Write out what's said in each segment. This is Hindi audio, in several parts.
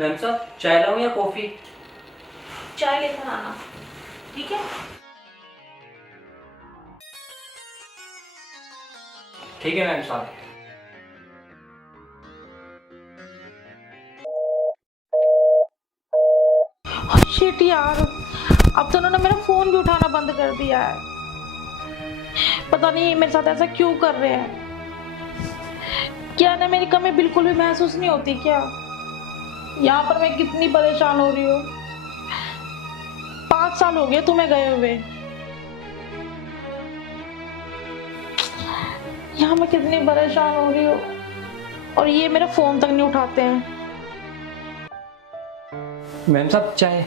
मैम साहब, चाय लाऊं या कॉफी? चाय लेकर आना, ठीक है। ठीक है मैम साहब। शिट यार, अब तो उन्होंने मेरा फोन भी उठाना बंद कर दिया है। पता नहीं ये मेरे साथ ऐसा क्यों कर रहे हैं। क्या ना मेरी कमी बिल्कुल भी महसूस नहीं होती क्या? यहाँ पर मैं कितनी परेशान हो रही हूँ। 5 साल हो गए तुम्हें गए हुए। यहाँ मैं कितनी परेशान हो रही हूँ और ये मेरा फोन तक नहीं उठाते हैं। मैम साहब, चाय।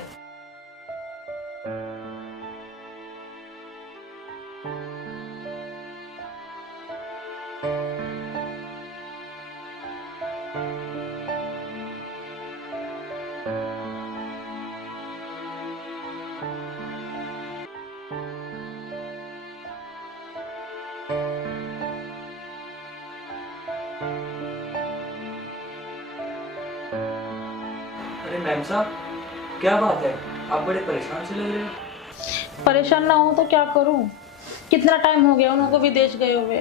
अरे मैम साहब, क्या बात है? आप बड़े परेशान से लग रहे हो। परेशान ना हो तो क्या करूं? कितना टाइम हो गया उनको विदेश गए हुए।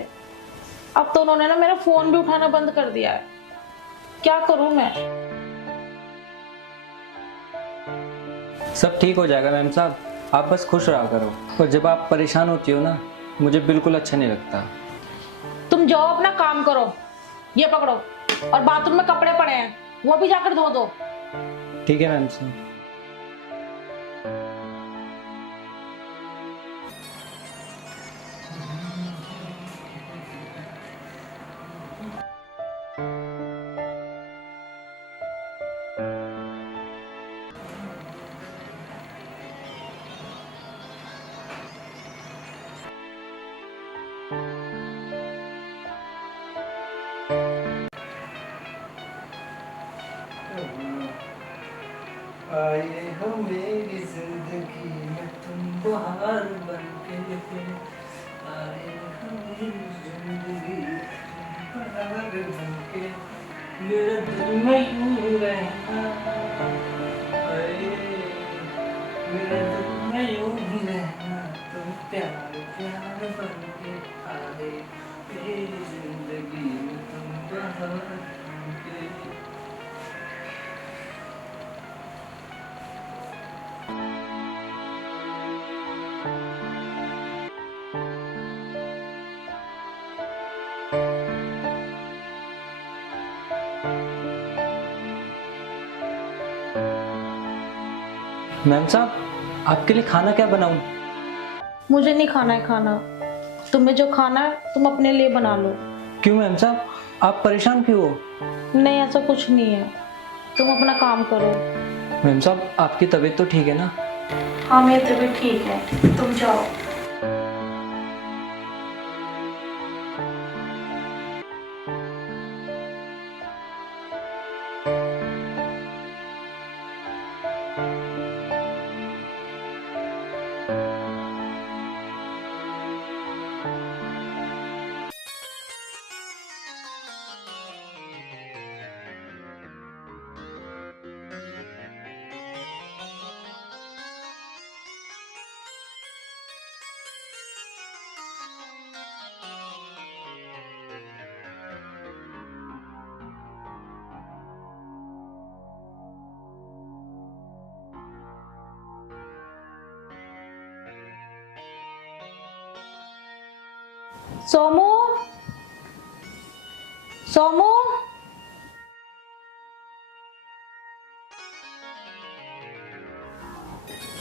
अब तो उन्होंने ना मेरा फोन भी उठाना बंद कर दिया है। क्या करूं मैं? सब ठीक हो जाएगा मैम साहब, आप बस खुश रहा करो। और जब आप परेशान होती हो ना, मुझे बिल्कुल अच्छा नहीं लगता। तुम जाओ अपना काम करो, ये पकड़ो। और बाथरूम में कपड़े पड़े हैं, वो भी जाकर धो दो। ठीक है मैम साहब। आए हो मेरी जिंदगी में तुम बहार बन के, आए हो मेरी जिंदगी में तुम बहार बन के, मेरे दिल में यूं रहना। आए, मेरे दिल में यूं रहना, तुम प्यार प्यार बन के आए, मेरी जिंदगी में तुम बहार बन के। मैम साहब, आपके लिए खाना क्या बनाऊं? मुझे नहीं खाना है खाना। तुम्हें जो खाना है तुम अपने लिए बना लो। क्यों मैम साहब, आप परेशान क्यों हो? नहीं, ऐसा कुछ नहीं है। तुम अपना काम करो। मैम साहब, आपकी तबीयत तो ठीक है ना? हाँ, मेरी तबीयत ठीक है, तुम जाओ। सोमू, सोमू,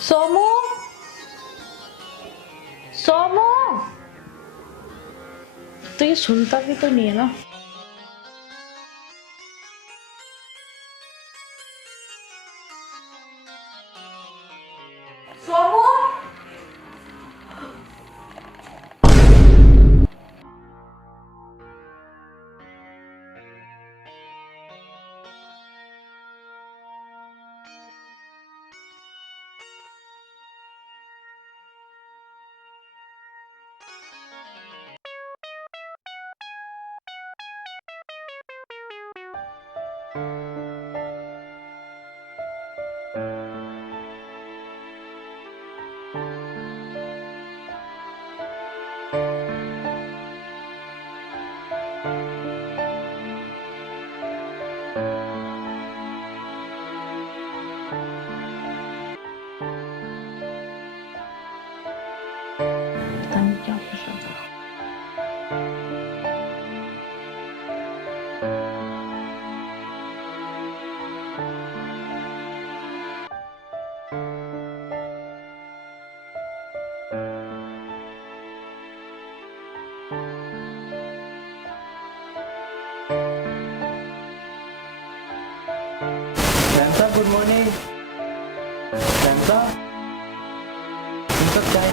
सोमू, सोमू। तो ये सुनता भी तो नहीं है ना। सोमू। पता नहीं क्या कर रहा था। मैम साहब गुड मॉर्निंग। मैम साहब तुम सब क्या है?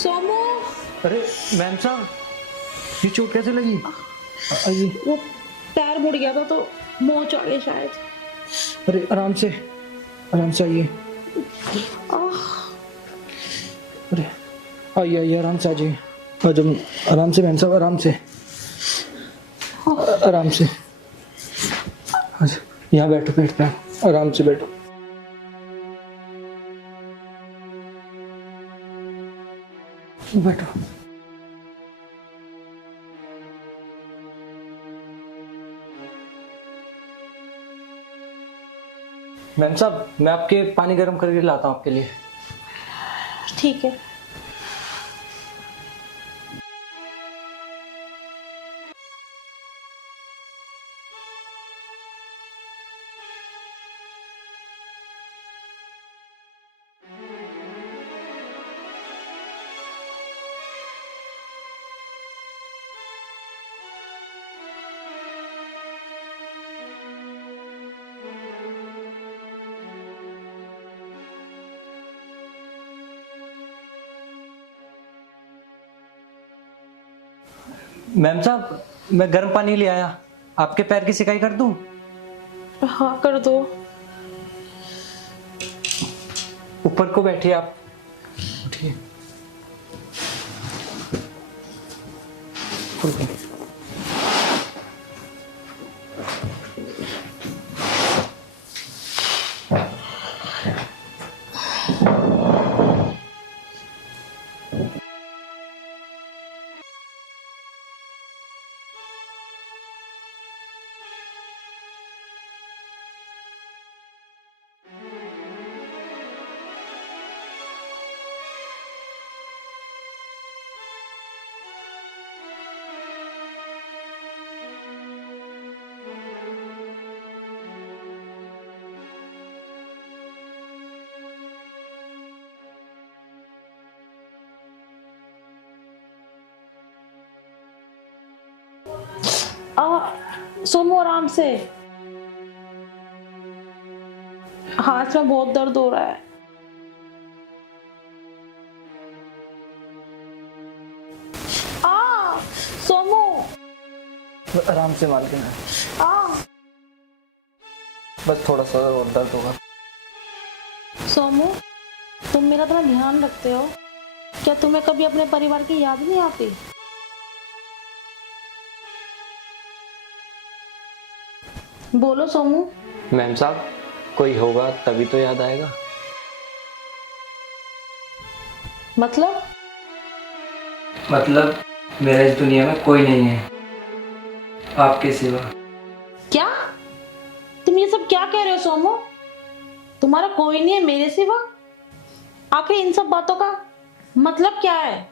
सोमू, अरे मैम साहब ये चोट कैसे लगी? आइए। वो पैर मुड़ गया था तो मोच आ गई शायद। अरे आराम से आइए। आह, अरे आइए आराम से आ जाइए। आराम से मैम साहब आराम से अच्छा, यहाँ बैठो पेट पे आराम से बैठो। बैठो। मैम साहब मैं आपके पानी गर्म करके लाता हूँ आपके लिए। ठीक है। मैम साहब मैं गर्म पानी ले आया, आपके पैर की सिकाई कर दूं? हाँ कर दो। ऊपर को बैठिए आप, उठिए। सोमू आराम से। हाथ में बहुत दर्द हो रहा है। सोमू आराम से मालकिन है, बस थोड़ा सा और दर्द होगा। सोमू तुम मेरा इतना ध्यान रखते हो, क्या तुम्हें कभी अपने परिवार की याद नहीं आती? बोलो सोमू। मैम साहब कोई होगा तभी तो याद आएगा। मतलब मेरा इस दुनिया में कोई नहीं है आपके सिवा। क्या तुम ये सब क्या कह रहे हो सोमू? तुम्हारा कोई नहीं है मेरे सिवा? आखिर इन सब बातों का मतलब क्या है?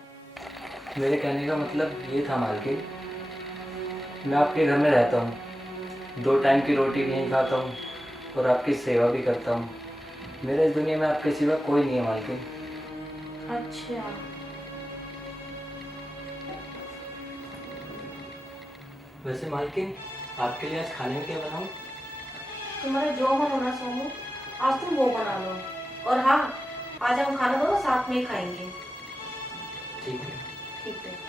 मेरे कहने का मतलब ये था मालकिन, मैं आपके घर में रहता हूँ, 2 टाइम की रोटी भी नहीं खाता हूँ और आपकी सेवा भी करता हूँ। मेरे इस दुनिया में आपके सिवा कोई नहीं है मालकिन। अच्छा वैसे मालकिन, आपके लिए आज खाने में क्या बनाऊं? तुम्हारा जो मन होना सोनू, आज तुम वो बना लो। और हाँ, आज हम खाना दोनों साथ में ही खाएंगे। ठीक है। ठीक है।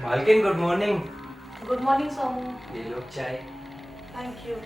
मालकिन, good morning. Good morning Sonu. ये लो चाय। Thank you.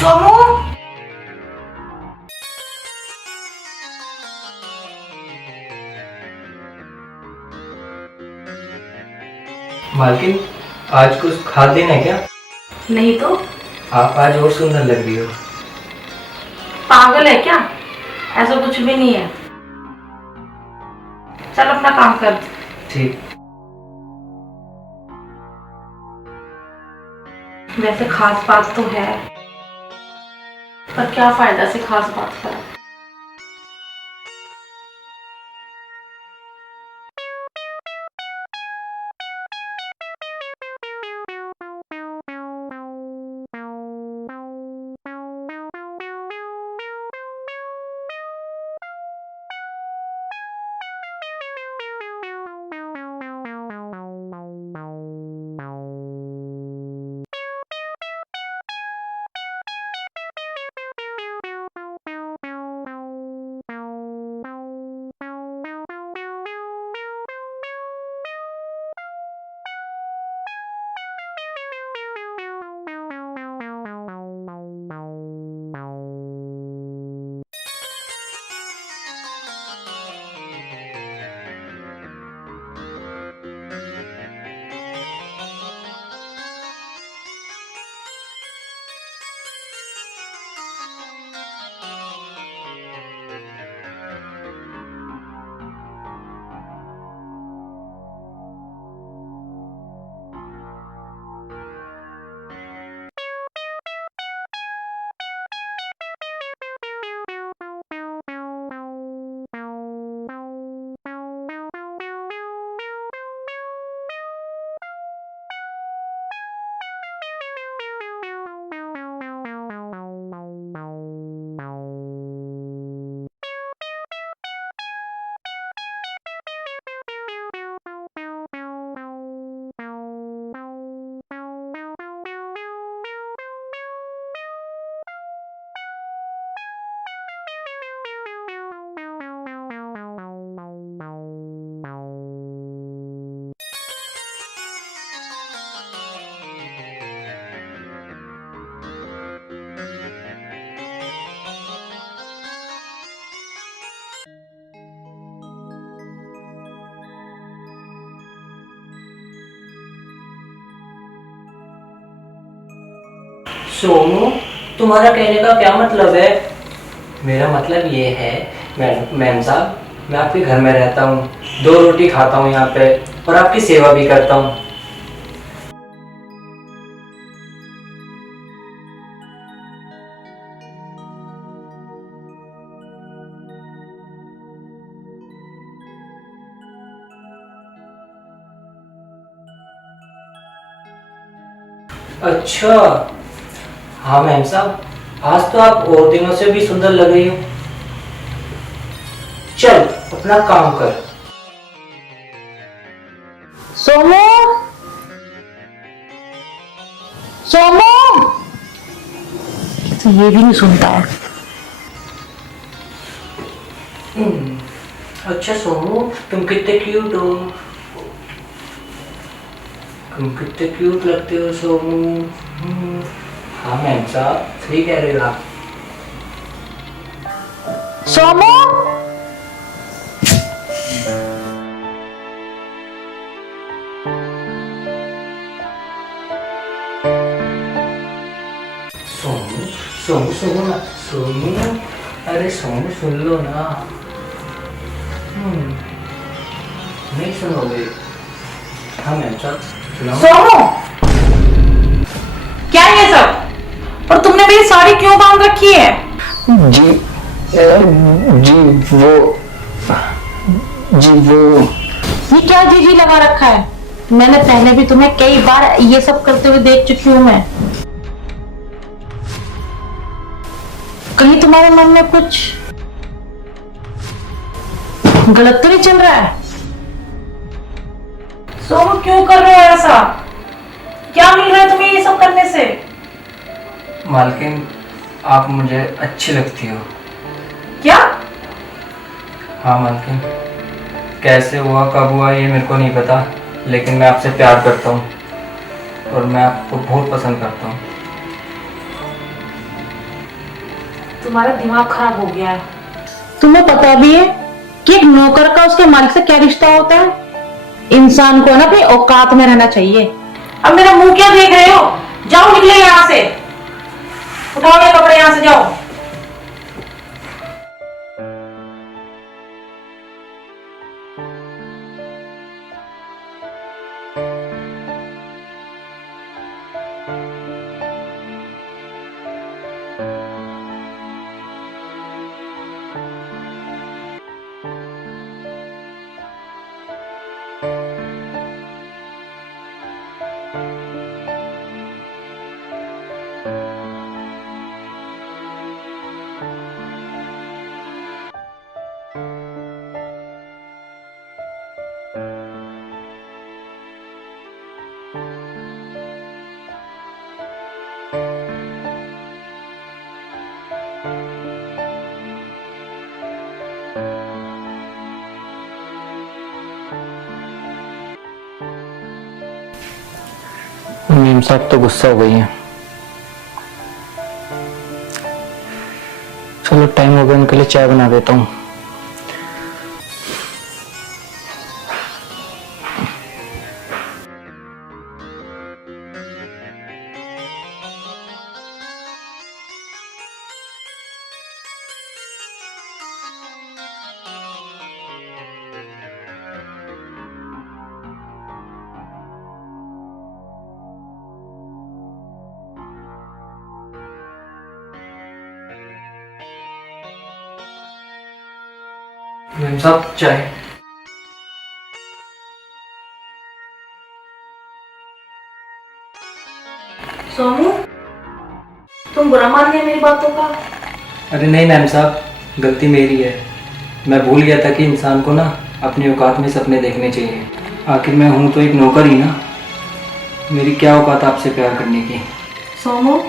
सोनू। मालकिन, आज कुछ खास दिन है क्या? नहीं तो। आप आज और सुंदर लग रही हो। पागल है क्या? ऐसा कुछ भी नहीं है। चल अपना काम कर। ठीक। वैसे खास बात तो है, पर क्या फायदा से खास बात का। सोनू, तुम्हारा कहने का क्या मतलब है? मेरा मतलब ये है मैम साहब, मैं आपके घर में रहता हूँ, 2 रोटी खाता हूँ यहाँ पे और आपकी सेवा भी करता हूँ। अच्छा, हाँ मैम साहब, आज तो आप और दिनों से भी सुंदर लग रही हो। चल अपना काम कर। सोमू, सोमू, तो ये भी नहीं सुनता है। अच्छा सोनू, तुम कितने क्यूट हो, तुम कितने क्यूट लगते हो सोनू। हाँ मैम साहब, सही कह रहे हो आप। सोमू, सोनू, सोनू सुनो ना, सोनू, अरे सोनू सुन लो ना। नहीं सुनोगे? हाँ मैम साहब, सुनाओ। सोमू, क्या है ये सब? और तुमने मेरी साड़ी क्यों बांध रखी है? जी वो ये क्या जीजी लगा रखा है? मैंने पहले भी तुम्हें कई बार ये सब करते हुए देख चुकी हूं मैं। कहीं तुम्हारे मन में कुछ गलत तो नहीं चल रहा है? सोनू, क्यों कर रहे हो ऐसा? क्या मिल रहा है तुम्हें ये सब करने से? मालकिन, आप मुझे अच्छी लगती हो। क्या? हाँ मालकिन, कैसे हुआ कब हुआ ये मेरे को नहीं पता, लेकिन मैं आपसे प्यार करता हूँ और मैं आपको बहुत पसंद करता हूँ। तुम्हारा दिमाग खराब हो गया है। तुम्हें पता भी है कि एक नौकर का उसके मालिक से क्या रिश्ता होता है? इंसान को ना अपनी औकात में रहना चाहिए। अब मेरा मुंह क्या देख रहे हो? जाओ, निकले यहाँ से। उठाओ ये कपड़े, यहाँ से जाओ। मीम साहब तो गुस्सा हो गई हैं। चलो टाइम हो गया, उनके लिए चाय बना देता हूँ। मीम साहब चाय। सोनू, तुम बुरा मान गए मेरी बातों का? अरे नहीं मैम साहब, गलती मेरी है। मैं भूल गया था कि इंसान को ना अपनी औकात में सपने देखने चाहिए। आखिर मैं हूँ तो एक नौकर ही ना, मेरी क्या औकात आपसे प्यार करने की। सोनू,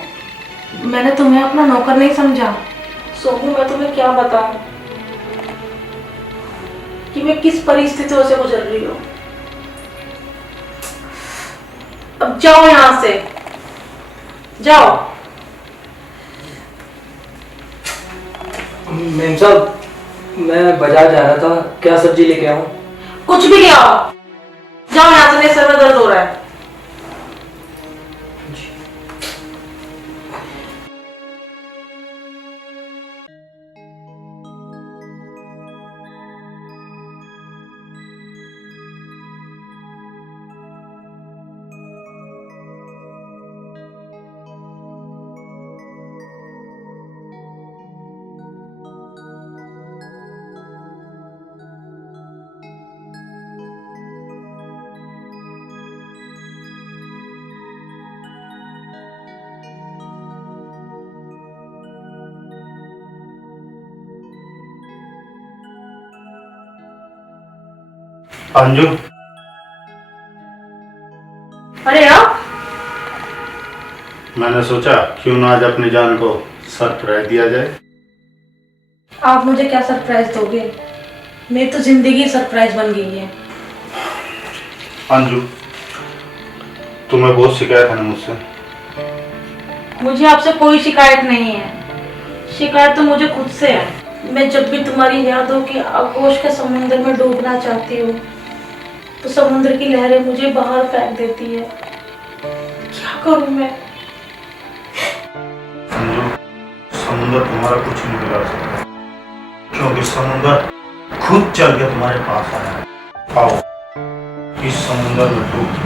मैंने तुम्हें अपना नौकर नहीं समझा। सोनू, मैं तुम्हें क्या बताऊं कि मैं किस परिस्थितियों से गुजर रही हूँ। अब जाओ यहाँ से, जाओ। मैम साहब, मैं बाजार जा रहा था, क्या सब्जी लेके आऊँ? कुछ भी ले आओ, जाओ यहाँ से, मेरे सर में दर्द हो रहा है। अंजू, अरे आप मैंने सोचा क्यों ना आज अपनी जान को सरप्राइज दिया जाए। आप मुझे क्या सरप्राइज दोगे? मेरी तो जिंदगी सरप्राइज बन गई है। अंजू, तुम्हें बहुत शिकायत है ना मुझसे? मुझे आपसे कोई शिकायत नहीं है। शिकायत तो मुझे खुद से है। मैं जब भी तुम्हारी यादों के आगोश के समुद्र में डूबना चाहती हूँ तो समुद्र की लहरें मुझे बाहर फेंक देती है। क्या करूँ मैं? अंजू, समुद्र तुम्हारा कुछ नहीं बिगाड़ सकता, क्योंकि समुद्र खुद चल के तुम्हारे पास आया है। आओ इस समुद्र में डूब।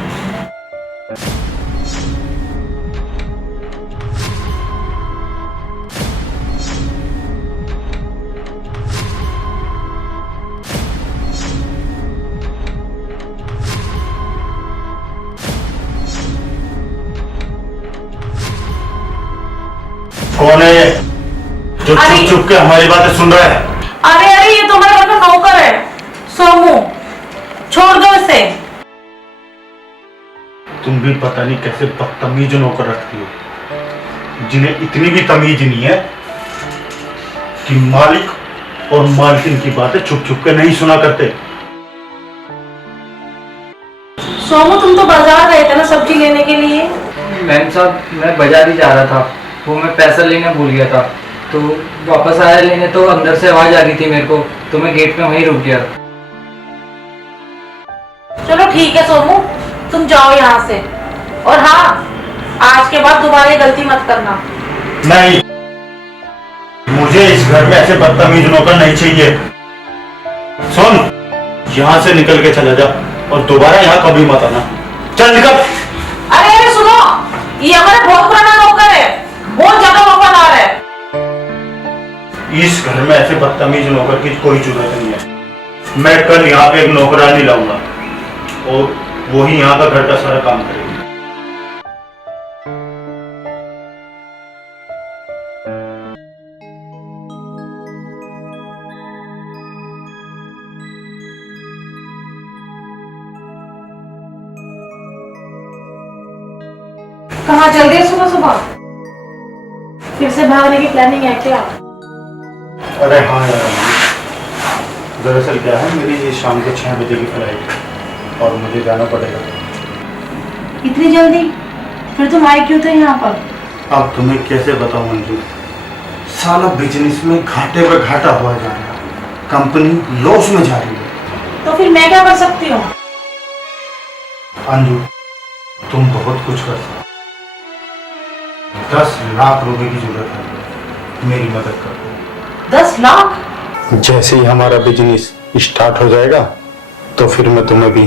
कौन है ये जो चुप चुप के हमारी बातें सुन रहा है? अरे अरे, ये तो हमारे घर का नौकर है, सोमू। छोड़ दो इसे। तुम भी पता नहीं कैसे बदतमीज नौकर रखती हो, जिन्हें इतनी भी तमीज नहीं है कि मालिक और मालकिन की बातें छुप छुप के नहीं सुना करते। सोमू, तुम तो बाजार गए थे ना सब्जी लेने के लिए? मैम साहब, मैं बाजार ही जा रहा था, वो मैं पैसा लेने भूल गया था, तो वापस आया लेने तो अंदर से आवाज आ रही थी मेरे को, तो मैं गेट पे वहीं रुक गया। चलो ठीक है सोमू, तुम जाओ यहाँ से। और हाँ, आज के बाद दोबारा ये गलती मत करना। नहीं, मुझे इस घर में ऐसे बदतमीज नौकर नहीं चाहिए। सुन, यहाँ से निकल के चला जा और दोबारा यहाँ कभी मत आना। चल निकल। अरे अरे सुनो, ये हमारा बहुत पुराना नौकर है, बहुत ज्यादा वफादार है। इस घर में ऐसे बदतमीज नौकर की कोई जरूरत नहीं है। मैं कल यहाँ पे एक नौकरानी लाऊंगा और वही यहाँ का घर का सारा काम करेगी। कहाँ चल रही है सुबह सुबह? फिर से भागने की प्लानिंग है क्या? अरे हाँ यार, दरअसल क्या है, मेरी ये शाम को 6 बजे की फ्लाइट और मुझे जाना पड़ेगा। इतनी जल्दी? फिर तुम आए क्यों थे यहाँ पर? अब तुम्हें कैसे बताऊं मंजू, साला बिजनेस में घाटे पे घाटा हुआ जा रहा है, कंपनी लॉस में जा रही है। तो फिर मैं क्या कर सकती हूँ? अंजू, तुम बहुत कुछ कर सकते हो। 10 लाख रुपए की जरूरत है, मेरी मदद कर दो। 10 लाख? जैसे ही हमारा बिजनेस स्टार्ट हो जाएगा तो फिर मैं तुम्हें भी।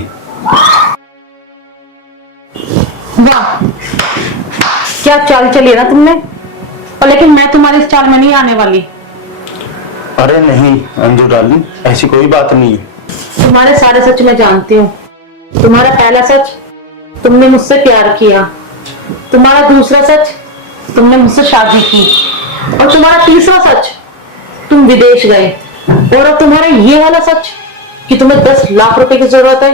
वाह, क्या चाल चली ना तुमने। और लेकिन मैं तुम्हारी इस चाल में नहीं आने वाली। अरे नहीं अंजू डार्लिंग, ऐसी कोई बात नहीं है। तुम्हारे सारे सच मैं जानती हूँ। तुम्हारा पहला सच, तुमने मुझसे प्यार किया। तुम्हारा दूसरा सच, तुमने मुझसे शादी की। और तुम्हारा तीसरा सच, तुम विदेश गए। और अब तुम्हारा ये वाला सच कि तुम्हें 10 लाख रुपए की जरूरत है।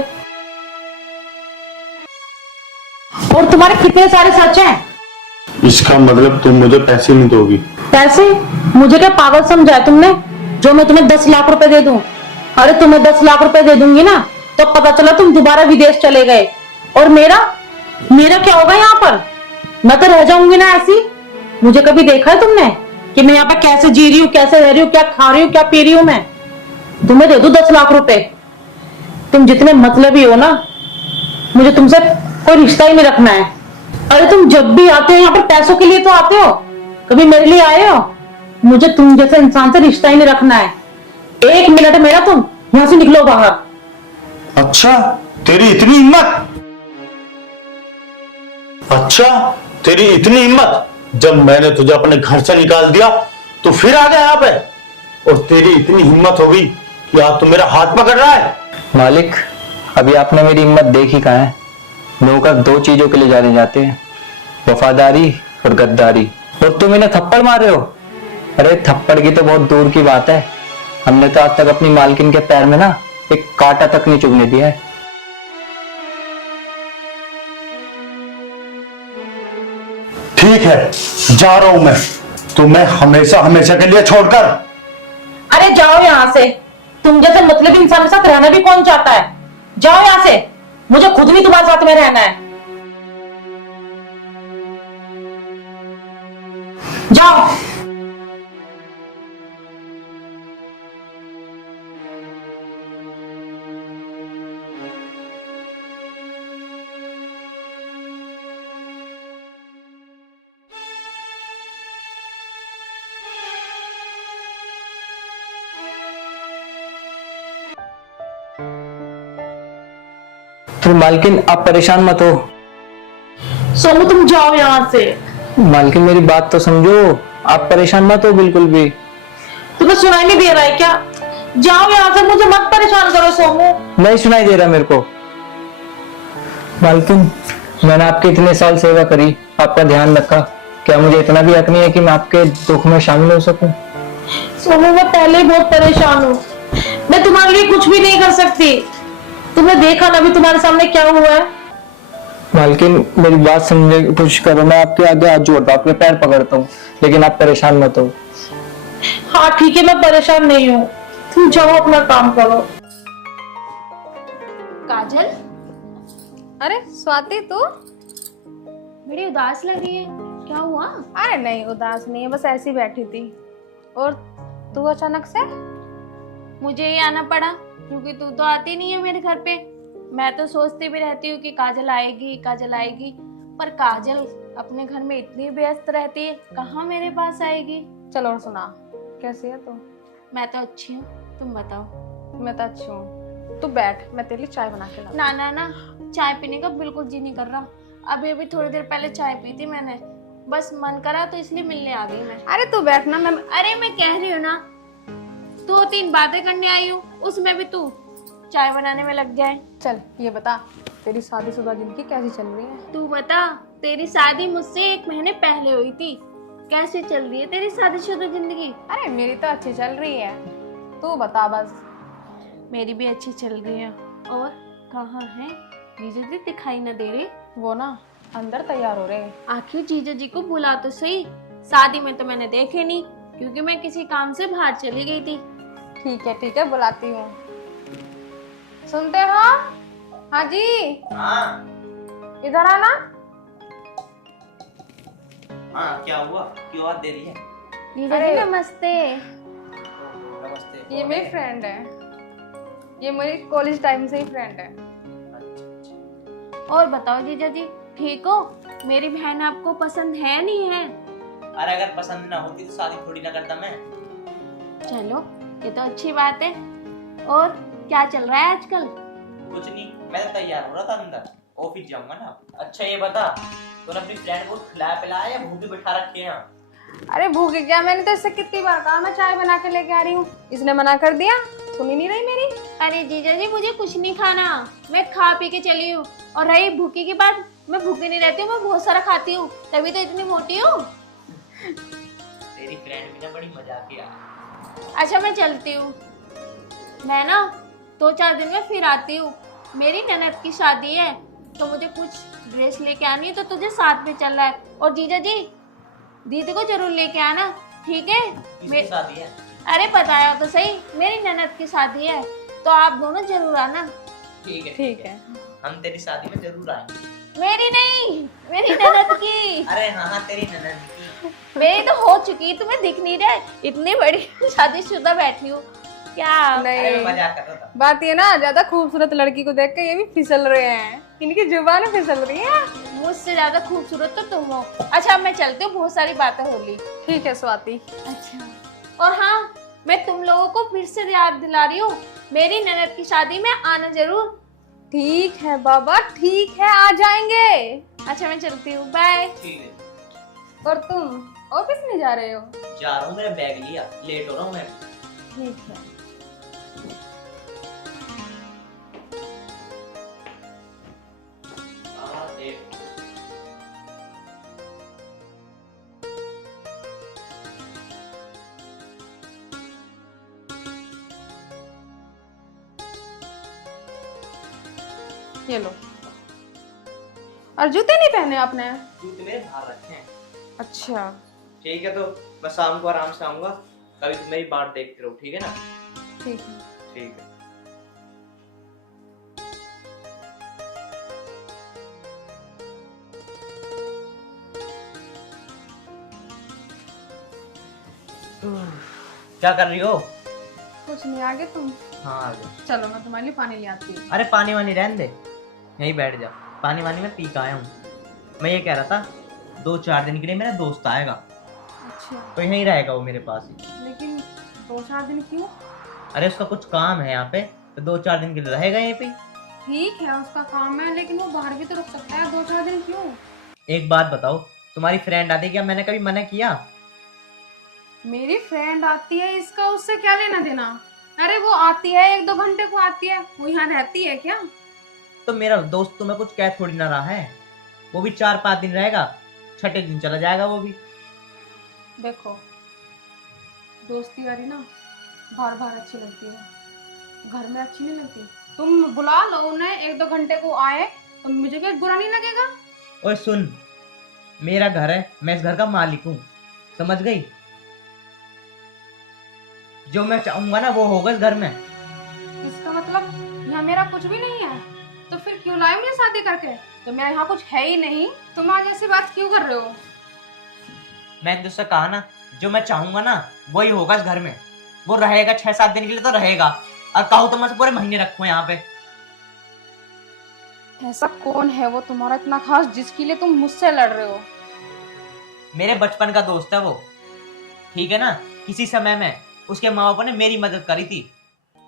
और तुम्हारे कितने सारे सच हैं? इसका मतलब तुम मुझे पैसे नहीं दोगी? पैसे? मुझे क्या पागल समझा है तुमने जो मैं तुम्हें 10 लाख रुपए दे दूं? अरे तुम्हें 10 लाख रुपए दे दूंगी ना तो पता चला तुम दोबारा विदेश चले गए। और मेरा क्या होगा यहाँ पर? मैं तो रह जाऊंगी ना ऐसी। मुझे कभी देखा है तुमने कि मैं यहाँ पे कैसे जी रही हूँ, कैसे रह रही हूँ, क्या खा रही हूँ, क्या पी रही हूँ? मैं तुम्हें दे दूं 10 लाख रुपए? तुम जितने मतलबी हो ना, मुझे तुमसे कोई रिश्ता ही नहीं रखना है। अरे तुम जब भी आते हो यहाँ पर पैसों के लिए तो आते हो, कभी मेरे लिए आए हो? मुझे तुम जैसे इंसान से रिश्ता ही नहीं रखना है। 1 मिनट मेरा, तुम यहाँ से निकलो बाहर। अच्छा, तेरी इतनी हिम्मत? अच्छा, तेरी इतनी हिम्मत? जब मैंने तुझे अपने घर से निकाल दिया तो फिर आ गया यहाँ पे, और तेरी इतनी हिम्मत होगी कि आप तो मेरा हाथ पकड़ रहा है। मालिक, अभी आपने मेरी हिम्मत देखी कहाँ है। नौकर 2 चीजों के लिए जाने जाते हैं, वफादारी और गद्दारी। और तुम इन्हें थप्पड़ मार रहे हो? अरे थप्पड़ की तो बहुत दूर की बात है, हमने तो आज तक अपनी मालकिन के पैर में ना एक कांटा तक नहीं चुभने दिया है। ठीक है, जा रहा हूं मैं, तुम्हें हमेशा हमेशा के लिए छोड़कर। अरे जाओ यहाँ से। तुम जैसे मतलब इंसान के साथ रहना भी कौन चाहता है? जाओ यहाँ से, मुझे खुद भी तुम्हारे साथ में रहना है। जाओ। फिर मालकिन आप परेशान मत हो। सोनू तुम जाओ यहाँ से। मालकिन मेरी बात तो समझो, आप परेशान मत हो बिल्कुल भी। तुम्हें सुनाई नहीं दे रहा है क्या? जाओ यहाँ से, मुझे मत परेशान करो सोनू। नहीं सुनाई दे रहा मेरे को। मालकिन मैंने आपकी इतने साल सेवा करी, आपका ध्यान रखा, क्या मुझे इतना भी हक नहीं है कि मैं आपके दुख में शामिल हो सकूं? सोनू मैं पहले ही बहुत परेशान हूँ, मैं तुम्हारे लिए कुछ भी नहीं कर सकती। तुमने देखा ना अभी तुम्हारे सामने क्या हुआ है। मालकिन मेरी बात समझने की कोशिश करो, मैं आपके आगे हाथ जोड़ता हूँ, आपके पैर पकड़ता हूँ, लेकिन आप परेशान मत हो। हाँ ठीक है, मैं परेशान नहीं हूँ, तुम जाओ अपना काम करो। काजल, अरे स्वाति तू? बड़ी उदास लग रही है, क्या हुआ? अरे नहीं उदास नहीं है, बस ऐसी बैठी थी। और तू अचानक से? मुझे ही आना पड़ा क्योंकि तू तो आती नहीं है मेरे घर पे। मैं तो सोचती भी रहती हूँ कि काजल आएगी काजल आएगी, पर काजल अपने घर में इतनी व्यस्त रहती है, कहाँ मेरे पास आएगी। चलो और सुना, कैसी है तू? मैं तो अच्छी हूँ, तुम बताओ। मैं तो अच्छी हूँ, तू बैठ, मैं तेरे लिए चाय बना के लाऊं। ना ना ना, चाय पीने का बिल्कुल जी नहीं कर रहा। अभी अभी थोड़ी देर पहले चाय पी थी मैंने, बस मन करा तो इसलिए मिलने आ गई मैं। अरे तू बैठ ना, मैं अरे मैं कह रही हूँ ना, 2-3 बातें करने आई हूँ, उसमें भी तू चाय बनाने में लग जाए। चल ये बता, तेरी शादीशुदा जिंदगी कैसी चल रही है? तू बता, तेरी शादी मुझसे 1 महीने पहले हुई थी, कैसे चल रही है तेरी शादीशुदा जिंदगी? अरे मेरी तो अच्छी चल रही है, तू बता बस। मेरी भी अच्छी चल रही है। और कहाँ है जीजा जी? दिखाई ना दे रहे। वो ना अंदर तैयार हो रहे हैं। आखिर जीजा जी को बुला तो सही, शादी में तो मैंने देखे नहीं क्योंकि मैं किसी काम से बाहर चली गई थी। ठीक है बुलाती हूँ। सुनते हो? हाँ जी। हाँ इधर आना। हाँ, क्या हुआ, क्यों बात दे रही है? जीजा जी नमस्ते। नमस्ते। ये मेरी फ्रेंड है, ये मेरी कॉलेज टाइम से ही फ्रेंड है। और बताओ जीजा जी, ठीक हो? मेरी बहन आपको पसंद है नहीं है? अरे अगर पसंद ना होती तो शादी थोड़ी ना करता मैं। चलो ये तो अच्छी बात है। और क्या चल रहा है आजकल? कुछ नहीं, मैं तो तैयार हो रहा था अंदर, ऑफिस जाऊंगा ना। अच्छा ये बता, तूने अपनी फ्रेंड को खिलाया पिलाया या भूखे बिठा रखे हैं? अरे भूखे क्या, मैंने तो इससे कितनी बार कहा मैं चाय बना के लेके आ रही हूँ, इसने मना कर दिया, सुनी नहीं रही मेरी। अरे जीजा जी मुझे कुछ नहीं खाना, मैं खा पी के चली हूँ। और रही भूखी की बात, मैं भूखी नहीं रहती हूँ, मैं बहुत सारा खाती हूँ, तभी तो इतनी मोटी हूँ। तेरी फ्रेंड भी ना बड़ी मजाकिया है। अच्छा मैं चलती हूँ, मैं ना 2-4 दिन में फिर आती हूँ। मेरी ननद की शादी है तो मुझे कुछ ड्रेस लेके आनी है, तो तुझे साथ में चलना है। और जीजा जी दीदी को जरूर लेके आना, ठीक है? किसकी शादी है? अरे बताया तो सही, मेरी ननद की शादी है, तो आप दोनों जरूर आना। ठीक है, हम तेरी शादी में जरूर आएंगे। मेरी नहीं, मेरी ननद की। अरे हाँ हाँ, तेरी ननद की। मेरी तो हो चुकी, तुम्हें दिख नहीं रहा है, इतनी बड़ी शादीशुदा बैठी हूँ क्या? अरे नहीं मैं मजाक कर रहा था। बात ये ना, ज्यादा खूबसूरत लड़की को देख के ये भी फिसल रहे हैं, इनकी जुबान फिसल रही है। मुझसे ज्यादा खूबसूरत तो तुम हो। अच्छा अब मैं चलती हूँ, बहुत सारी बातें हो ली। ठीक है स्वाति। अच्छा, और हाँ मैं तुम लोगों को फिर से याद दिला रही हूँ, मेरी ननद की शादी में आना जरूर। ठीक है बाबा, ठीक है, आ जाएंगे। अच्छा मैं चलती हूँ, बाय। ठीक है। और तुम ऑफिस नहीं जा रहे हो? जा रहा हूँ, मेरा बैग लिया, लेट हो रहा हूँ मैं। ठीक है। ये लो। और जूते नहीं पहने आपने? जूते मेरे बाहर रखे हैं। अच्छा ठीक है, तो मैं शाम को आराम से आऊंगा, कभी तुम मेरी बात देखते रहो, ठीक है ना? ठीक है। ठीक है। क्या कर रही हो? कुछ नहीं, आगे तुम। हाँ आ गया। चलो मैं तुम्हारे लिए पानी ले आती हूँ। अरे पानी वानी रहने दे, यहीं बैठ जा। पानी वानी में पी के आया हूँ। मैं ये कह रहा था 2-4 दिन के लिए मेरा दोस्त आएगा, अच्छा, तो यहीं रहेगा वो मेरे पास ही। लेकिन 2-4 दिन क्यों? अरे उसका कुछ काम है यहाँ पे, तो 2-4 दिन के लिए रहेगा यहीं पे। ठीक है, उसका काम है, लेकिन वो बाहर भी तो रुक सकता है। 2-4 दिन क्यों? एक बात बताओ, तुम्हारी फ्रेंड आती, क्या मैंने कभी मना किया? मेरी फ्रेंड आती है, इसका उससे क्या लेना देना? अरे वो आती है 1-2 घंटे को आती है, वो यहाँ रहती है क्या? तो मेरा दोस्त तुम्हें कुछ कह थोड़ी ना रहा है, वो भी 4-5 दिन रहेगा, छठे दिन चला जाएगा वो भी। देखो, दोस्ती यारी ना बार बार अच्छी लगती है, घर में अच्छी नहीं लगती। तुम बुला लो उन्हें, 1-2 घंटे को आए, तो मुझे भी बुरा नहीं लगेगा। ओए सुन, मेरा घर है, मैं इस घर का मालिक हूँ, समझ गई? जो मैं चाहूंगा ना वो होगा इस घर में। इसका मतलब यहाँ मेरा कुछ भी नहीं है, तो फिर क्यों लाए मुझे शादी करके? तो मेरा यहाँ कुछ है ही नहीं, तुम आज ऐसी बात क्यों कर रहे हो? मैंने तुझसे कहा ना, जो मैं चाहूंगा ना वही होगा इस घर में। वो रहेगा 6-7 दिन के लिए तो रहेगा, और कहूँ तो मैं पूरे महीने रखूँ यहाँ पे। ऐसा कौन है वो तुम्हारा इतना खास जिसके लिए तुम मुझसे लड़ रहे हो? मेरे बचपन का दोस्त है वो, ठीक है ना? किसी समय में उसके माँ बाप ने मेरी मदद करी थी,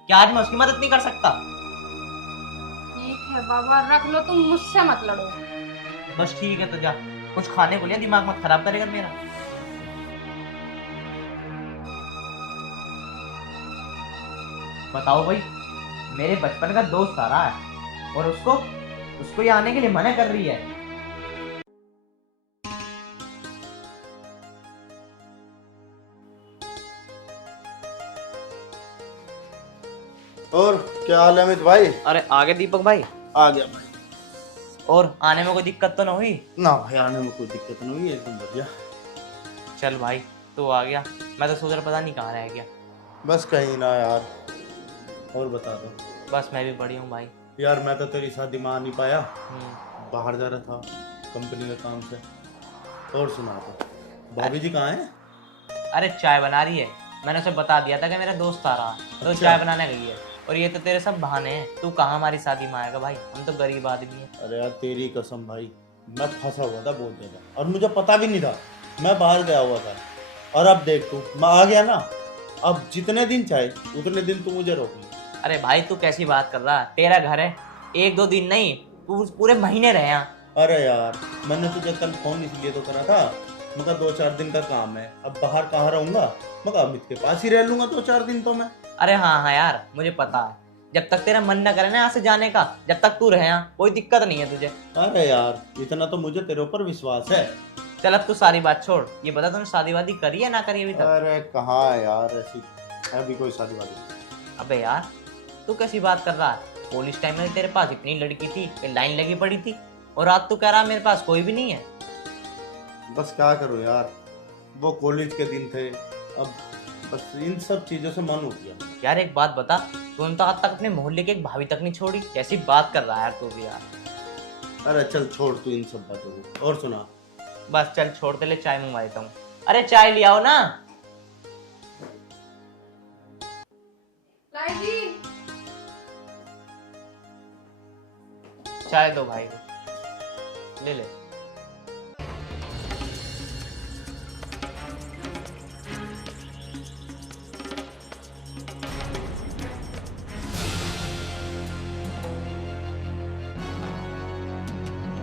क्या आज मैं उसकी मदद नहीं कर सकता? ठीक है बाबा, रख लो, तुम मुझसे मत लड़ो। बस ठीक है, तो जा कुछ खाने को लिया, दिमाग मत खराब करेगा मेरा। बताओ भाई, मेरे बचपन का दोस्त आ रहा है और उसको ये आने के लिए मना कर रही है। और क्या हाल है अमित भाई? अरे आगे दीपक भाई। आ गया भाई। और आने में कोई दिक्कत तो ना हुई? ना भाई, आने में कोई दिक्कत नहीं हुई, एकदम बढ़िया। चल भाई, तू आ गया, मैं तो सोच रहा पता नहीं कहाँ रह गया। बस कहीं ना यार। और बता दो। बस मैं भी बढ़िया हूँ भाई। यार मैं तो तेरी शादी में आ नहीं पाया, हम्म। बाहर जा रहा था कंपनी के काम से। और सुना तो, भाभी जी कहाँ है? अरे चाय बना रही है, मैंने उसे बता दिया था कि मेरा दोस्त आ रहा है, तो चाय बनाने गई है। और ये तो तेरे सब बहाने हैं, तू कहाँ हमारी शादी में आएगा भाई, हम तो गरीब आदमी हैं। अरे यार तेरी कसम भाई, मैं फंसा हुआ था बहुत ज्यादा, और मुझे पता भी नहीं था, मैं बाहर गया हुआ था। और अब देख तू, मैं आ गया ना, अब जितने दिन चाहे उतने दिन तू मुझे रोक ले। अरे भाई तू कैसी बात कर रहा है, तेरा घर है, 1-2 दिन नहीं, तू पूरे महीने रहे यहाँ। अरे यार मैंने तुझे कल फोन इसलिए तो करा था, मैं कहा 2-4 दिन का काम है, अब बाहर कहाँ रहूंगा, मैं कहा अमित के पास ही रह लूंगा 2-4 दिन तो मैं। अरे हाँ हाँ यार, मुझे पता है, जब तक तेरा मन न करे ना यहाँ से जाने का, जब तक तू रहे यहाँ कोई दिक्कत नहीं है तुझे। अरे यार इतना तो मुझे तेरे ऊपर विश्वास है। चल अब तू सारी बात छोड़, ये बता तूने शादी वादी करी है ना करी अभी तक? अरे कहाँ यार, ऐसी अभी कोई शादी वादी। अबे यार तू कैसी बात कर रहा है, कॉलेज टाइम में तेरे पास इतनी लड़की थी कि लाइन लगी पड़ी थी, और आज तू कह रहा मेरे पास कोई भी नहीं है। बस क्या करूँ यार, वो कॉलेज के दिन थे, अब बस इन सब चीजों से मन उठ गया। यार एक बात बता, तूने तो आज तक अपने मोहल्ले की एक भाभी तक नहीं छोड़ी, कैसी बात कर रहा है यार तू भी यार। अरे चल छोड़ तू इन सब बातों को, और सुना। बस चल छोड़, के लिए चाय मंगवा देता हूँ। अरे चाय ले आओ ना। लाई जी। चाय दो भाई को, ले ले।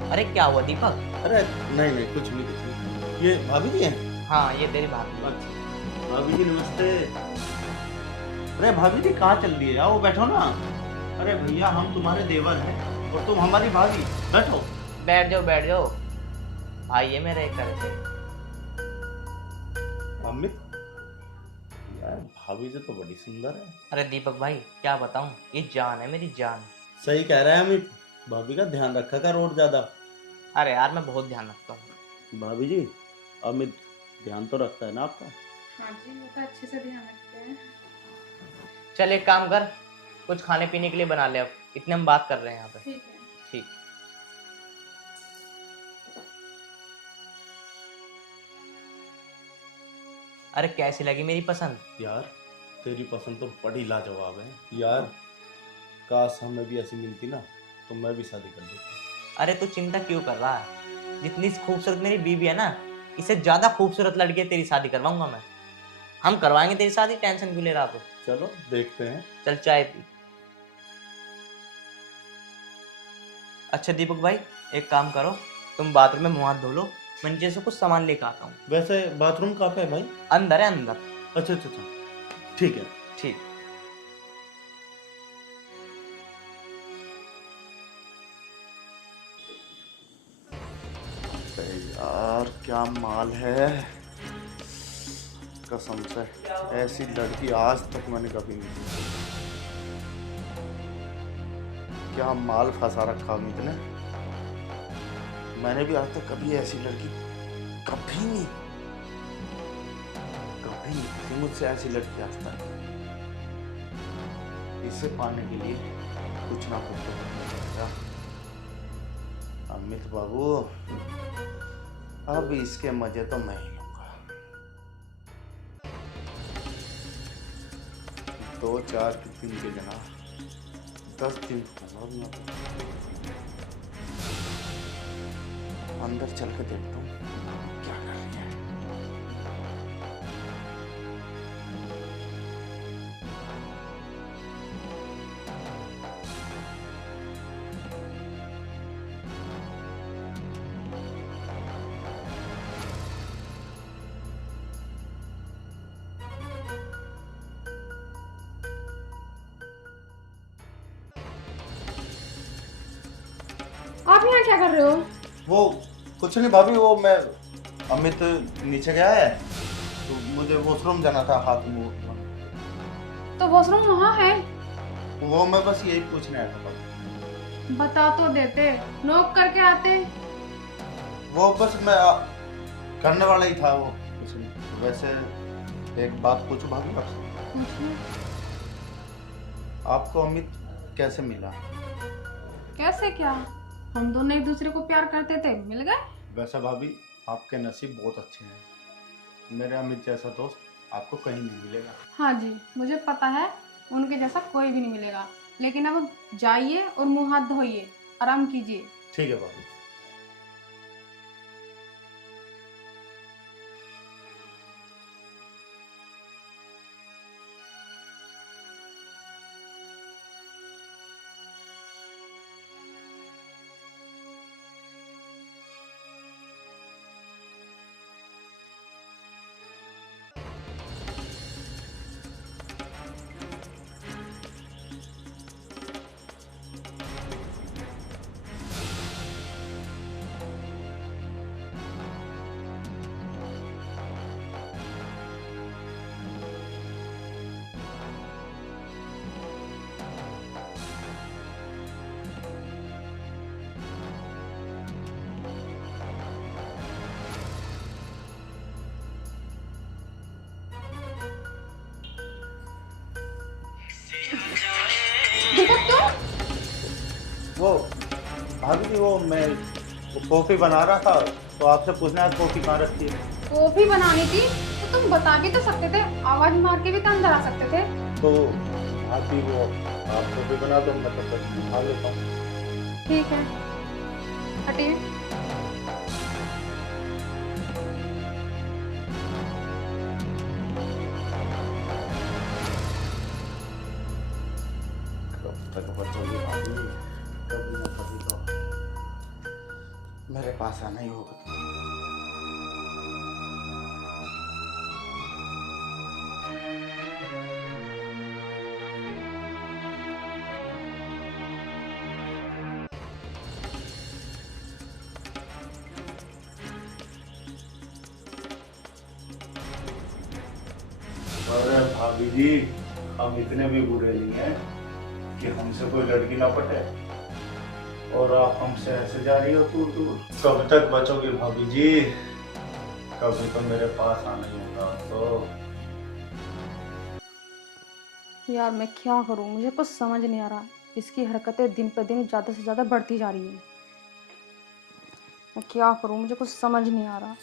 अरे क्या हुआ दीपक? अरे नहीं नहीं, कुछ नहीं कुछ नहीं। ये भाभी जी हैं? हाँ ये तेरी बात। अच्छा भाभी जी नमस्ते। अरे भाभी जी कहाँ चल रही है, आओ बैठो ना। अरे भैया हम तुम्हारे देवर हैं और तुम हमारी भाभी, बैठो। बैठ जाओ भाई, ये मेरे एक तरह से। अमित यार भाभी जी तो बड़ी सुंदर है। अरे दीपक भाई क्या बताऊं, ये जान है मेरी जान। सही कह रहा है अमित, भाभी का ध्यान रखा कर और ज्यादा। अरे यार मैं बहुत ध्यान रखता हूँ। भाभी जी, अमित ध्यान तो रखता है ना आपका? हाँ जी, वो तो अच्छे से ध्यान रखते हैं। चल एक काम कर, कुछ खाने पीने के लिए बना ले, अब इतने हम बात कर रहे हैं यहाँ पे। ठीक है। ठीक। अरे कैसी लगी मेरी पसंद? यार तेरी पसंद तो बड़ी लाजवाब है यार। काश हमें भी ऐसी मिलती ना तो मैं भी शादी कर लेता। अरे तू चिंता क्यों कर रहा है? जितनी खूबसूरत मेरी बीवी है ना, इससे ज्यादा खूबसूरत लड़की तेरी शादी करवाऊंगा मैं। हम करवाएंगे तेरी शादी, टेंशन क्यों ले रहा तू? चलो देखते हैं। चल चाय पी। अच्छा दीपक भाई, एक काम करो, तुम बाथरूम में मुंह हाथ धो लो, मैं नीचे से कुछ सामान लेकर आता हूँ। वैसे बाथरूम कहाँ पे है भाई? अंदर है अंदर। अच्छा अच्छा अच्छा, ठीक है। ठीक। अरे यार क्या माल है, कसम से ऐसी लड़की आज तक मैंने कभी नहीं देखी। क्या माल फंसा रखा अमित ने। मैंने भी आज तक कभी ऐसी लड़की कभी नहीं देखी मुझसे, ऐसी लड़की आज तक। इसे पाने के लिए कुछ ना कुछ तो करना पड़ेगा। अमित बाबू, अब इसके मजे तो मैं ही लूंगा। 2-4 दिन के जना 10 दिन अंदर चल के देखता हूँ क्या कर रही है। आप यहाँ क्या कर रहे हो? वो कुछ नहीं भाभी, वो मैं अमित नीचे गया है तो मुझे वॉशरूम जाना था, हाथ मुंह। तो वॉशरूम वहाँ है। वो मैं बस यही पूछने आया था भाभी। बता तो देते, नॉक करके आते। वो बस मैं करने वाला ही था, वो कुछ नहीं। वैसे एक बात पूछूं भाभी आपसे? पूछिए। आपको अमित कैसे मिला? कैसे क्या? हम दोनों एक दूसरे को प्यार करते थे, मिल गए। वैसे भाभी आपके नसीब बहुत अच्छे हैं। मेरे अमित जैसा दोस्त आपको कहीं नहीं मिलेगा। हाँ जी, मुझे पता है, उनके जैसा कोई भी नहीं मिलेगा। लेकिन अब जाइए और मुंह हाथ धोइए, आराम कीजिए। ठीक है भाभी। वो भाभी जी, वो मैं कॉफी बना रहा था तो आपसे पूछना है कॉफी कहाँ रखी है। कॉफी बनानी थी तो तुम बता भी तो सकते थे, आवाज मार के भी तो अंदर आ सकते थे। तो भाभी वो आप कॉफी बना दो, मैं तब तक खा लेता हूँ। ठीक है, हटिए। कब तक बचोगी भाभी, कभी ना कभी तो मेरे पास आना ही होगा। अरे भाभी जी, हम इतने भी बुरे नहीं हैं कि हमसे कोई लड़की ना पटे। और आप हमसे ऐसे जा रही हो दूर दूर। कब तक बचोगे भाभी जी? कभी तो मेरे पास आना ही होगा। तो यार मैं क्या करूं, मुझे कुछ समझ नहीं आ रहा। इसकी हरकतें दिन पे दिन ज़्यादा से ज़्यादा बढ़ती जा रही है। मैं क्या करूं, मुझे कुछ समझ नहीं आ रहा।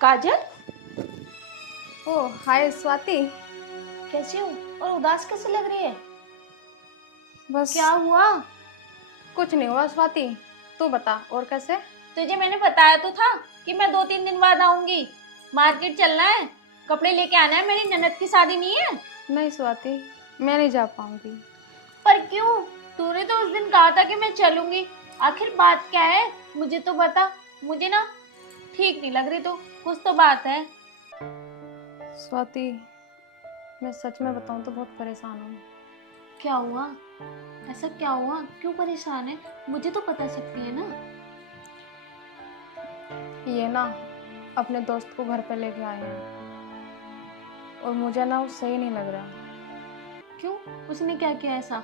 काजल, ओ हाय स्वाति। कैसी हो और उदास कैसे लग रही है? बस क्या हुआ? कुछ नहीं हुआ स्वाति, तू बता और कैसे? तुझे मैंने बताया तो था कि मैं 2-3 दिन बाद आऊंगी। मार्केट चलना है, कपड़े लेके आना है, मेरी ननद की शादी नहीं है। नहीं स्वाति, मैं नहीं जा पाऊंगी। पर क्यों? तूने तो उस दिन कहा था कि मैं चलूंगी। आखिर बात क्या है? मुझे तो बता। मुझे ना ठीक नहीं लग रही, तो कुछ तो बात है। स्वाति, मैं सच में बताऊं तो बहुत परेशान हूँ। क्या हुआ? ऐसा क्या हुआ? क्यों परेशान है? मुझे तो बता सकती है ना। ये ना अपने दोस्त को घर पे लेके आए हैं और मुझे ना वो सही नहीं लग रहा। क्यों? उसने क्या किया ऐसा?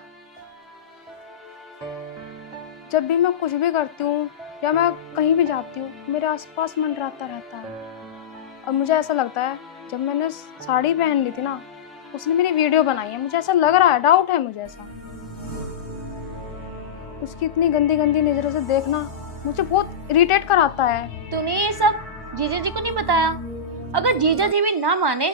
जब भी मैं कुछ भी करती हूँ या मैं कहीं भी जाती हूँ, मेरे आसपास मंडराता रहता है। और मुझे ऐसा लगता है जब मैंने साड़ी पहन ली थी ना, उसने मेरी वीडियो बनाई है। मुझे ऐसा लग रहा है, डाउट है मुझे ऐसा। उसकी इतनी गंदी गंदी नजरों से देखना मुझे बहुत इरिटेट कराता है। तूने ये सब जीजा जी को नहीं बताया? अगर जीजा जी भी ना माने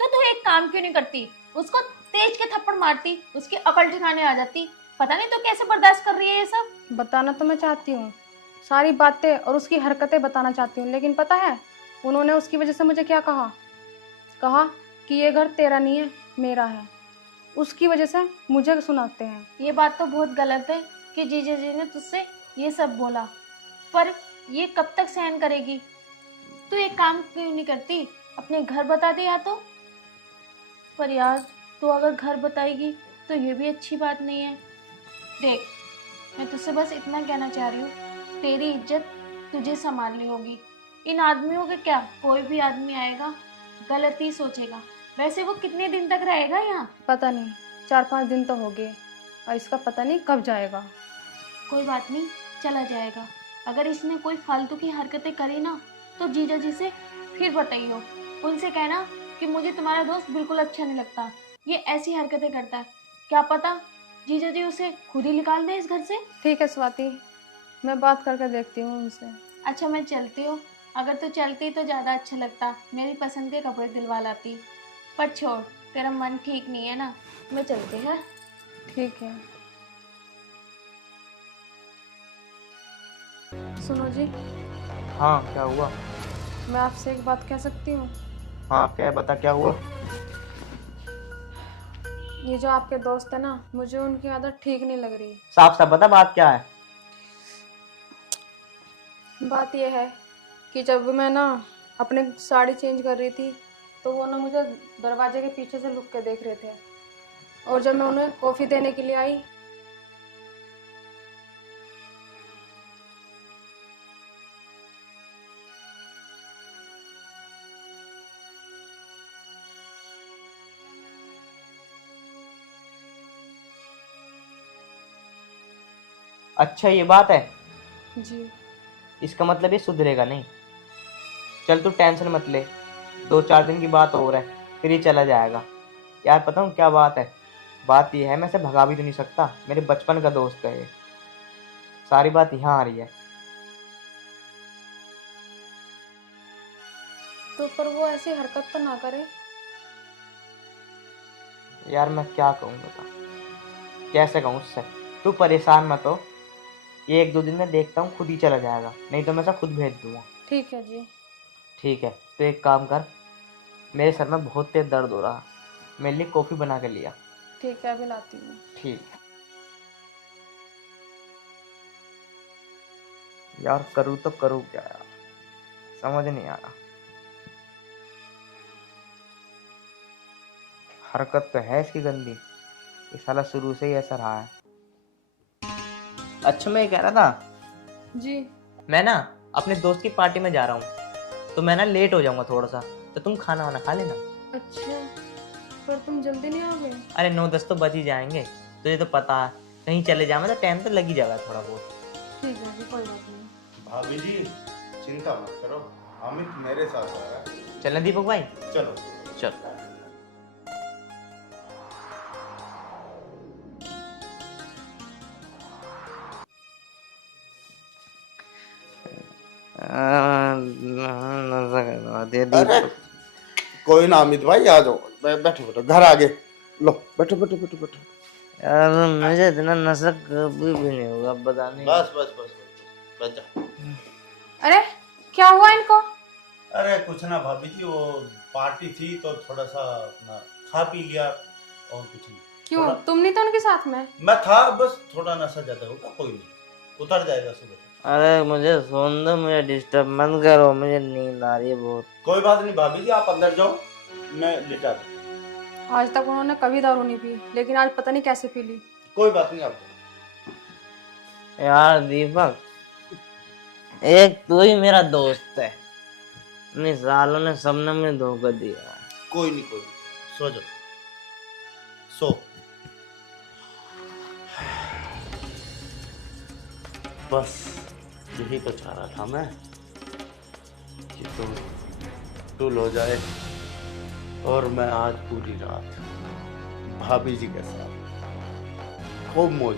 तो तू एक काम क्यों नहीं करती? उसको तेज के थप्पड़ मारती, उसकी अकल ठिकाने आ जाती। पता नहीं तो कैसे बर्दाश्त कर रही है ये सब। बताना तो मैं चाहती हूँ, सारी बातें और उसकी हरकतें बताना चाहती हूँ, लेकिन पता है उन्होंने उसकी वजह से मुझे क्या कहा? कहा कि ये घर तेरा नहीं है, मेरा है। उसकी वजह से मुझे सुनाते हैं। ये बात तो बहुत गलत है कि जीजा जी ने तुझसे ये सब बोला, पर ये कब तक सहन करेगी? तू एक काम क्यों नहीं करती, अपने घर बता दे या तो। पर यार तू अगर घर बताएगी तो ये भी अच्छी बात नहीं है। देख, मैं तुझसे बस इतना कहना चाह रही हूँ, तेरी इज्जत तुझे संभालनी होगी। इन आदमियों के क्या, कोई भी आदमी आएगा गलत ही सोचेगा। वैसे वो कितने दिन तक रहेगा यहाँ? पता नहीं, 4-5 दिन तो हो गए और इसका पता नहीं कब जाएगा। कोई बात नहीं, चला जाएगा। अगर इसने कोई फालतू की हरकतें करी ना तो जीजा जी से फिर बताइयो। उनसे कहना कि मुझे तुम्हारा दोस्त बिल्कुल अच्छा नहीं लगता, ये ऐसी हरकतें करता है। क्या पता जीजा जी उसे खुद ही निकाल दे इस घर से। ठीक है स्वाति, मैं बात करके देखती हूँ उनसे। अच्छा मैं चलती हूँ। अगर तू चलती तो ज़्यादा अच्छा लगता, मेरी पसंद के कपड़े दिलवा लाती। पर छोड़, तेरा मन ठीक नहीं है ना, मैं चलती है। ठीक है। सुनो जी, हाँ क्या हुआ? मैं आपसे एक बात कह सकती हूँ? हाँ क्या है, बता क्या हुआ? ये जो आपके दोस्त है ना, मुझे उनकी आदत ठीक नहीं लग रही। साफ साफ बता बात क्या है। बात ये है कि जब मैं ना अपने साड़ी चेंज कर रही थी तो वो ना मुझे दरवाजे के पीछे से लुक के देख रहे थे, और जब मैं उन्हें कॉफ़ी देने के लिए आई अच्छा ये बात है? जी। इसका मतलब ये सुधरेगा नहीं। चल तू टेंशन मत ले, 2-4 दिन की बात और है, फिर ही चला जाएगा। यार पता हूँ क्या बात है? बात ये है, मैं इसे भगा भी तो नहीं सकता, मेरे बचपन का दोस्त है ये। सारी बात यहाँ आ रही है। तो पर वो ऐसी हरकत तो ना करे। यार मैं क्या कहूँ बता, कैसे कहूँ उससे? तू परेशान मत हो, ये 1-2 दिन में देखता हूँ खुद ही चला जाएगा, नहीं तो मैं इसे खुद भेज दूंगा। ठीक है जी। ठीक है, तो एक काम कर, मेरे सर में बहुत तेज दर्द हो रहा, मेरे लिए कॉफ़ी बना के लिया। ठीक है, अभी लाती हूँ। ठीक है। यार करूँ तो करूँ क्या यार, समझ नहीं आ रहा। हरकत तो है इसकी गंदी, ये साला शुरू से ही ऐसा रहा है। अच्छा मैं ये कह रहा था, जी। मैं ना अपने दोस्त की पार्टी में जा रहा हूँ, तो मैं ना लेट हो जाऊंगा थोड़ा सा, तो तुम खाना वाना खा लेना। अच्छा, पर तुम जल्दी नहीं आओगे? अरे 9-10 तो बज ही जाएंगे, तुझे तो पता है कहीं चले जाए तो टाइम तो लग ही जाएगा थोड़ा बहुत। ठीक है जी, कोई बात नहीं। भाभी जी चिंता मत करो, अमित मेरे साथ आ रहा है। चलें दीपक भाई? चलो। चल। अरे कोई ना अमित भाई, आ जाओ, बैठो बैठो, घर आगे लो, बैठो बैठो बैठो बैठो। यार मुझे इतना नशा कभी भी नहीं होगा, पता नहीं। बस बस बस बस बस जा। अरे क्या हुआ इनको? अरे कुछ ना भाभी जी, वो पार्टी थी तो थोड़ा सा अपना खा पी लिया, और कुछ नहीं। क्यों, तुम नहीं तो उनके साथ में? मैं था, बस थोड़ा नशा ज्यादा होगा, कोई नहीं, उतर जाएगा सुबह। अरे मुझे सोन दो, मुझे डिस्टर्ब मत करो, मुझे नींद आ रही है बहुत। कोई बात नहीं भाभी जी, आप अंदर जाओ, मैं लेटा दूं। आज तक उन्होंने कभी दारू नहीं पी, लेकिन आज पता नहीं कैसे पी ली। कोई बात नहीं, आप यार दीपक, एक तू ही मेरा दोस्त है, इतने सालों ने सबने मुझे धोखा दिया। कोई नहीं, सो जाओ, सो। बस यही तो चाह रहा था मैं, कि तुम टूल हो जाए और मैं आज पूरी रात भाभी जी के साथ खूब मौज।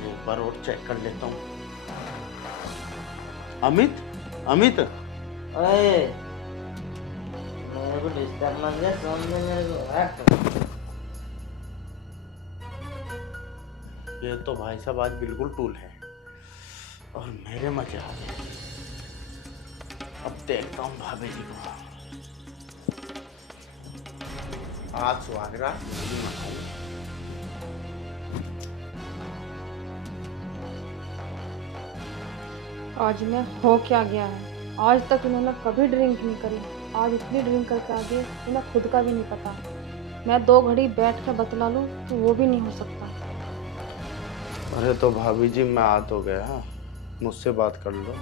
एक बार और चेक कर लेता हूँ। अमित, अमित, ओए मेरे को डिस्टर्ब मत कर, सोन दे मेरे को। ये तो भाई साहब आज बिल्कुल टूल है और मेरे मजे आ गए। अब देखता हूँ भाभी जी को, आज सुहागरा नहीं मनाऊं। आज में हो क्या गया है? आज तक इन्होंने कभी ड्रिंक नहीं करी, आज इतनी ड्रिंक करके आ गए, इन्हें खुद का भी नहीं पता। मैं 2 घड़ी बैठ कर बतला लूं तो वो भी नहीं हो सकता। अरे तो भाभी जी मैं आ तो गया, मुझसे बात कर लो।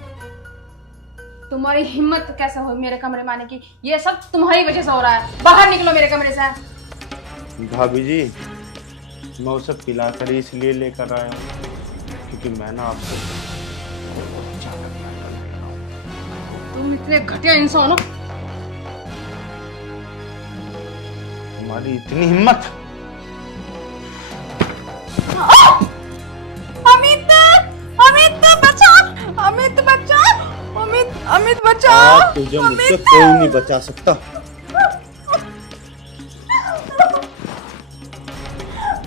तुम्हारी हिम्मत कैसे हुई मेरे कमरे में आने की? ये सब तुम्हारी वजह से हो रहा है, बाहर निकलो मेरे कमरे से। भाभी जी मैं उसे पिला कर इसलिए लेकर आया हूँ क्योंकि मैं ना आपसे तुम इतने घटिया इंसान हो। तुम्हारी इतनी हिम्मत। अमित, अमित बचा, अमित बचा, अमित, अमित बचा। आज तुझे मुझसे कोई नहीं बचा सकता।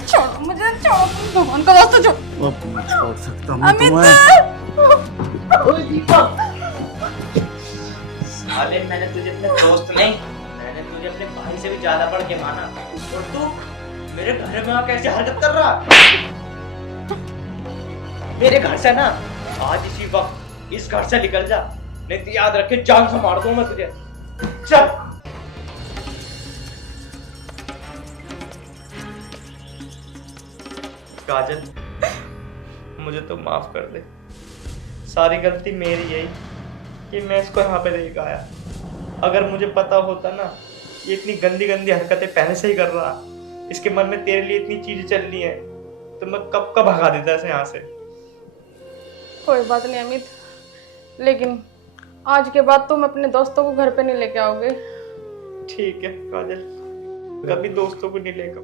छोड़ो मुझे, छोड़ो, भगवान का वास्ता छोड़ो। अब नहीं छोड़ सकता मैं अमित, तुम्हें। ओए दीपक, साले मैंने तुझे अपने दोस्त नहीं, मैंने तुझे अपने भाई से भी ज्यादा बढ़ के माना, और तू मेरे घर में आके ऐसे हरकत कर रहा। मेरे घर से ना आज इसी वक्त इस घर से निकल जा, नहीं तो याद रखे जान से मार दूं मैं तुझे। चल। काजल, मुझे तो माफ कर दे, सारी गलती मेरी है कि मैं इसको यहाँ पे लेकर आया। अगर मुझे पता होता ना ये इतनी गंदी गंदी हरकतें पहले से ही कर रहा, इसके मन में तेरे लिए इतनी चीजें चल रही है, तो मैं कब का भगा देता इसे यहाँ से। कोई बात नहीं अमित, लेकिन आज के बाद तुम अपने दोस्तों को घर पे नहीं लेके आओगे। ठीक है काजल, कभी दोस्तों को नहीं लेकर